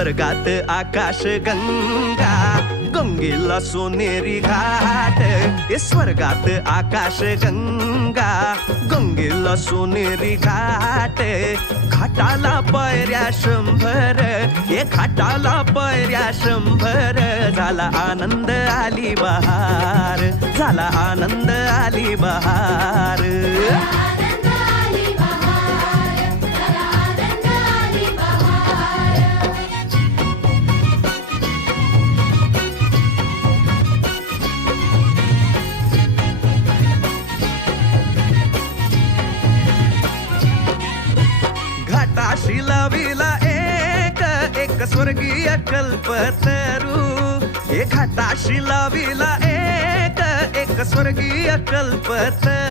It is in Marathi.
स्वर्गात आकाश गंगा, गंगेला सोनेरी घाट. स्वर्गात आकाश गंगा, गंगेला सोनेरी घाट. घाटाला पायऱ्या 100, घाटाला पायऱ्या 100. झाला आनंद आली बहार, झाला आनंद आली बहार. घाटाशी लाविला एक स्वर्गीय कल्पतरू. घाटाशी लाविला एक स्वर्गीय कल्पतरू.